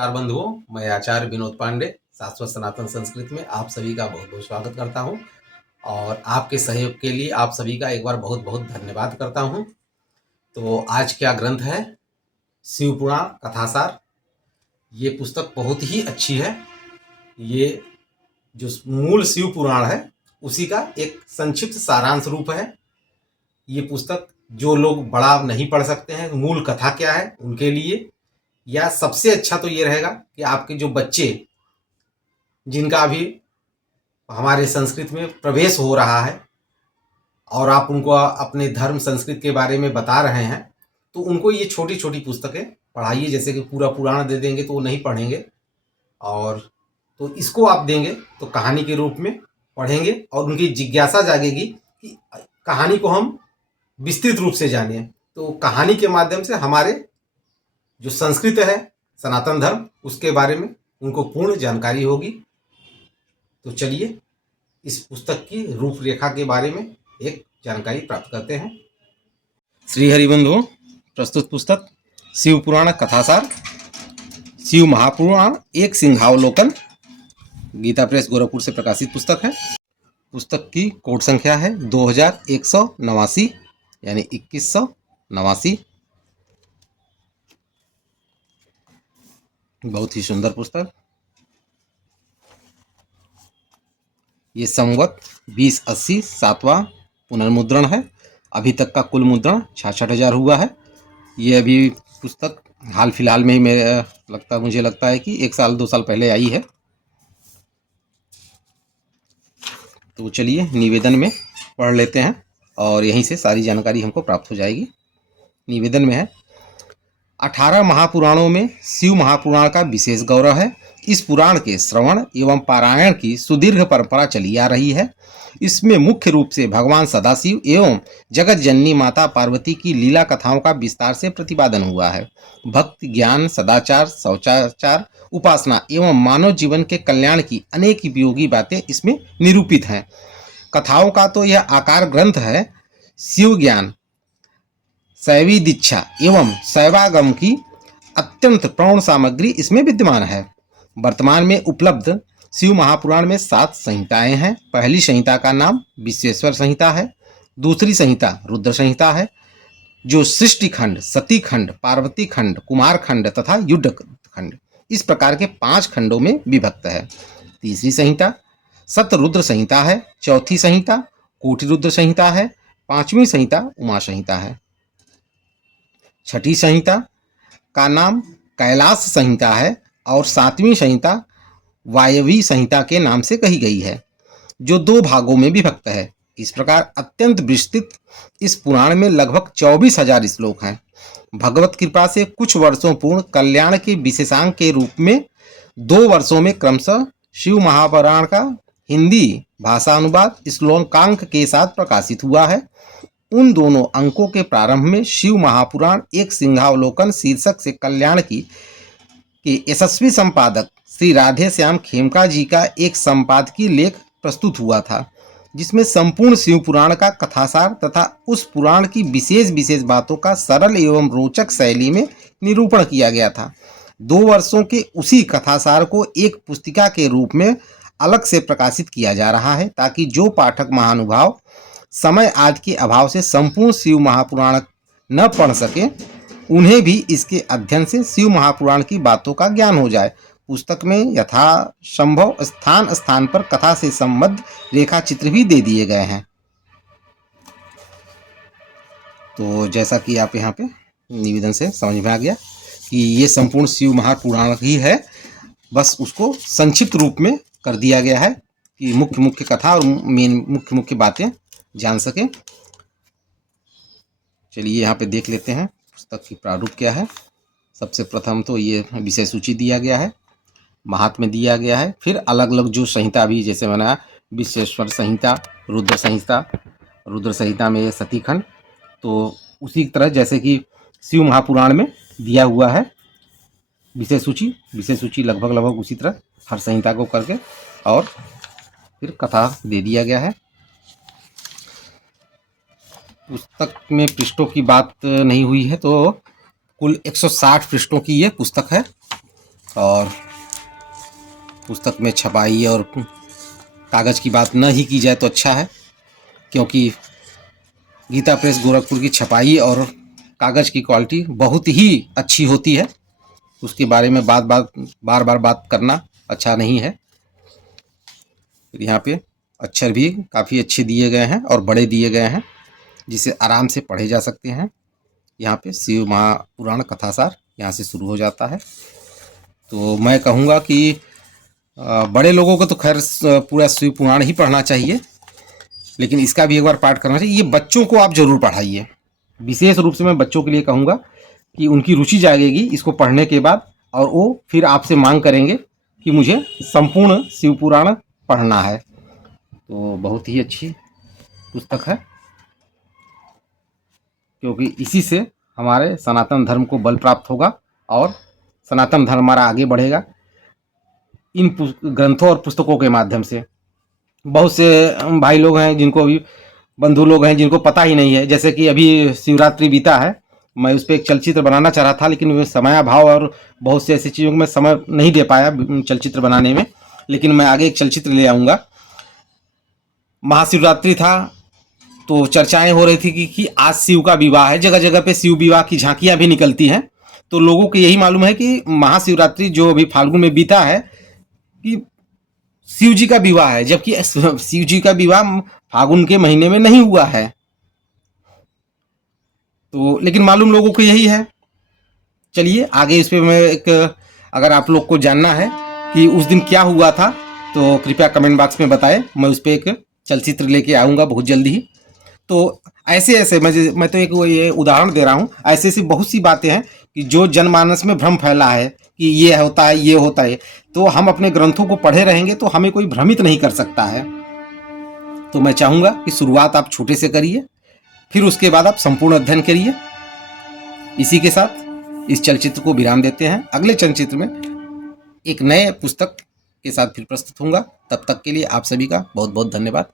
नमस्कार बंधुओं, मैं आचार्य विनोद पांडे शाश्वत सनातन संस्कृत में आप सभी का बहुत बहुत स्वागत करता हूं और आपके सहयोग के लिए आप सभी का एक बार बहुत बहुत धन्यवाद करता हूं। तो आज क्या ग्रंथ है? शिव पुराण कथासार। ये पुस्तक बहुत ही अच्छी है। ये जो मूल शिव पुराण है उसी का एक संक्षिप्त सारांश रूप है। ये पुस्तक जो लोग बड़ा नहीं पढ़ सकते हैं, मूल कथा क्या है उनके लिए, या सबसे अच्छा तो ये रहेगा कि आपके जो बच्चे जिनका अभी हमारे संस्कृत में प्रवेश हो रहा है और आप उनको अपने धर्म संस्कृत के बारे में बता रहे हैं, तो उनको ये छोटी छोटी पुस्तकें पढ़ाइए। जैसे कि पूरा पुराण दे देंगे तो वो नहीं पढ़ेंगे, और तो इसको आप देंगे तो कहानी के रूप में पढ़ेंगे और उनकी जिज्ञासा जागेगी कि कहानी को हम विस्तृत रूप से जानें। तो कहानी के माध्यम से हमारे जो संस्कृत है, सनातन धर्म, उसके बारे में उनको पूर्ण जानकारी होगी। तो चलिए इस पुस्तक की रूपरेखा के बारे में एक जानकारी प्राप्त करते हैं। श्री हरिबंधुओं, प्रस्तुत पुस्तक शिव पुराण कथासार, शिव महापुराण एक सिंहावलोकन, गीता प्रेस गोरखपुर से प्रकाशित पुस्तक है। पुस्तक की कोड संख्या है 2189 यानी 2189। बहुत ही सुंदर पुस्तक। ये संवत 2080 7वां पुनर्मुद्रण है। अभी तक का कुल मुद्रण 66,000 हुआ है। ये अभी पुस्तक हाल फिलहाल में ही मुझे लगता है कि 1 साल 2 साल पहले आई है। तो चलिए निवेदन में पढ़ लेते हैं और यहीं से सारी जानकारी हमको प्राप्त हो जाएगी। निवेदन में है, 18 महापुराणों में शिव महापुराण का विशेष गौरव है। इस पुराण के श्रवण एवं पारायण की सुदीर्घ परंपरा चली आ रही है। इसमें मुख्य रूप से भगवान सदाशिव एवं जगत जननी माता पार्वती की लीला कथाओं का विस्तार से प्रतिपादन हुआ है। भक्ति, ज्ञान, सदाचार, शौचाचार, उपासना एवं मानव जीवन के कल्याण की अनेक उपयोगी बातें इसमें निरूपित हैं। कथाओं का तो यह आकार ग्रंथ है। शिव ज्ञान, शैवी दीक्षा एवं शैवागम की अत्यंत प्रौढ़ सामग्री इसमें विद्यमान है। वर्तमान में उपलब्ध शिव महापुराण में 7 संहिताएं हैं। पहली संहिता का नाम विश्वेश्वर संहिता है। दूसरी संहिता रुद्र संहिता है, जो सृष्टि खंड, सती खंड, पार्वती खंड, कुमार खंड तथा युद्ध खंड, इस प्रकार के 5 खंडों में विभक्त है। तीसरी संहिता सतरुद्र संहिता है। चौथी संहिता कोटि रुद्र संहिता है। 5वीं संहिता उमा संहिता है। छठी संहिता का नाम कैलाश संहिता है और 7वीं संहिता वायवी संहिता के नाम से कही गई है, जो 2 भागों में विभक्त है। इस प्रकार अत्यंत विस्तृत इस पुराण में लगभग 24,000 श्लोक हैं। भगवत कृपा से कुछ वर्षों पूर्ण कल्याण के विशेषांक के रूप में 2 वर्षों में क्रमशः शिव महापुराण का हिंदी भाषा अनुवाद श्लोकांक के साथ प्रकाशित हुआ है। उन दोनों अंकों के प्रारंभ में शिव महापुराण एक सिंहावलोकन शीर्षक से कल्याण की के यशस्वी संपादक श्री राधे श्याम खेमका जी का एक संपादकीय लेख प्रस्तुत हुआ था, जिसमें संपूर्ण शिव पुराण का कथासार तथा उस पुराण की विशेष विशेष बातों का सरल एवं रोचक शैली में निरूपण किया गया था। 2 वर्षों के उसी कथासार को एक पुस्तिका के रूप में अलग से प्रकाशित किया जा रहा है, ताकि जो पाठक महानुभाव समय आदि के अभाव से संपूर्ण शिव महापुराण न पढ़ सके, उन्हें भी इसके अध्ययन से शिव महापुराण की बातों का ज्ञान हो जाए। पुस्तक में यथासंभव स्थान स्थान पर कथा से संबद्ध रेखा चित्र भी दे दिए गए हैं। तो जैसा कि आप यहाँ पे निवेदन से समझ में आ गया कि ये संपूर्ण शिव महापुराण ही है, बस उसको संक्षिप्त रूप में कर दिया गया है कि मुख्य मुख्य कथा और मुख्य मुख्य बातें जान सके। चलिए यहाँ पे देख लेते हैं पुस्तक की प्रारूप क्या है। सबसे प्रथम तो ये विषय सूची दिया गया है, महात्म्य दिया गया है, फिर अलग अलग जो संहिता भी जैसे बना विश्वेश्वर संहिता, रुद्र संहिता, रुद्र संहिता में ये सती खंड, तो उसी तरह जैसे कि शिव महापुराण में दिया हुआ है विषय सूची लगभग उसी तरह हर संहिता को करके और फिर कथा दे दिया गया है। पुस्तक में पृष्ठों की बात नहीं हुई है, तो कुल 160 पृष्ठों की ये पुस्तक है। और पुस्तक में छपाई और कागज़ की बात न ही की जाए तो अच्छा है, क्योंकि गीता प्रेस गोरखपुर की छपाई और कागज़ की क्वालिटी बहुत ही अच्छी होती है। उसके बारे में बार बार बात करना अच्छा नहीं है। फिर यहाँ पे अक्षर भी काफ़ी अच्छे दिए गए हैं और बड़े दिए गए हैं, जिसे आराम से पढ़े जा सकते हैं। यहाँ पे शिव महापुराण कथासार यहाँ से शुरू हो जाता है। तो मैं कहूँगा कि बड़े लोगों को तो खैर पूरा शिव पुराण ही पढ़ना चाहिए, लेकिन इसका भी एक बार पाठ करना चाहिए। ये बच्चों को आप जरूर पढ़ाइए। विशेष रूप से मैं बच्चों के लिए कहूँगा कि उनकी रुचि जागेगी इसको पढ़ने के बाद, और वो फिर आपसे मांग करेंगे कि मुझे संपूर्ण शिव पुराण पढ़ना है। तो बहुत ही अच्छी पुस्तक है, क्योंकि इसी से हमारे सनातन धर्म को बल प्राप्त होगा और सनातन धर्म हमारा आगे बढ़ेगा इन ग्रंथों और पुस्तकों के माध्यम से। बहुत से भाई लोग हैं जिनको भी, बंधु लोग हैं जिनको पता ही नहीं है। जैसे कि अभी शिवरात्रि बीता है, मैं उस पर एक चलचित्र बनाना चाह रहा था, लेकिन समयाभाव और बहुत से ऐसी चीज़ों को मैं समय नहीं दे पाया चलचित्र बनाने में। लेकिन मैं आगे एक चलचित्र ले आऊँगा। महाशिवरात्रि था तो चर्चाएं हो रही थी कि आज शिव का विवाह है, जगह जगह पे शिव विवाह की झांकियां भी निकलती हैं। तो लोगों को यही मालूम है कि महाशिवरात्रि जो अभी फाल्गुन में बीता है कि शिव जी का विवाह है, जबकि शिव जी का विवाह फाल्गुन के महीने में नहीं हुआ है। तो लेकिन मालूम लोगों को यही है। चलिए आगे इस पर मैं एक, अगर आप लोग को जानना है कि उस दिन क्या हुआ था तो कृपया कमेंट बॉक्स में बताएं। मैं उस पर एक चलचित्र लेके आऊँगा बहुत जल्दी ही। तो ऐसे मैं तो एक ये उदाहरण दे रहा हूँ। ऐसी बहुत सी बातें हैं कि जो जनमानस में भ्रम फैला है कि ये होता है ये होता है, तो हम अपने ग्रंथों को पढ़े रहेंगे तो हमें कोई भ्रमित नहीं कर सकता है। तो मैं चाहूँगा कि शुरुआत आप छोटे से करिए, फिर उसके बाद आप संपूर्ण अध्ययन करिए। इसी के साथ इस चलचित्र को विराम देते हैं। अगले चलचित्र में एक नए पुस्तक के साथ फिर प्रस्तुत होऊंगा। तब तक के लिए आप सभी का बहुत बहुत धन्यवाद।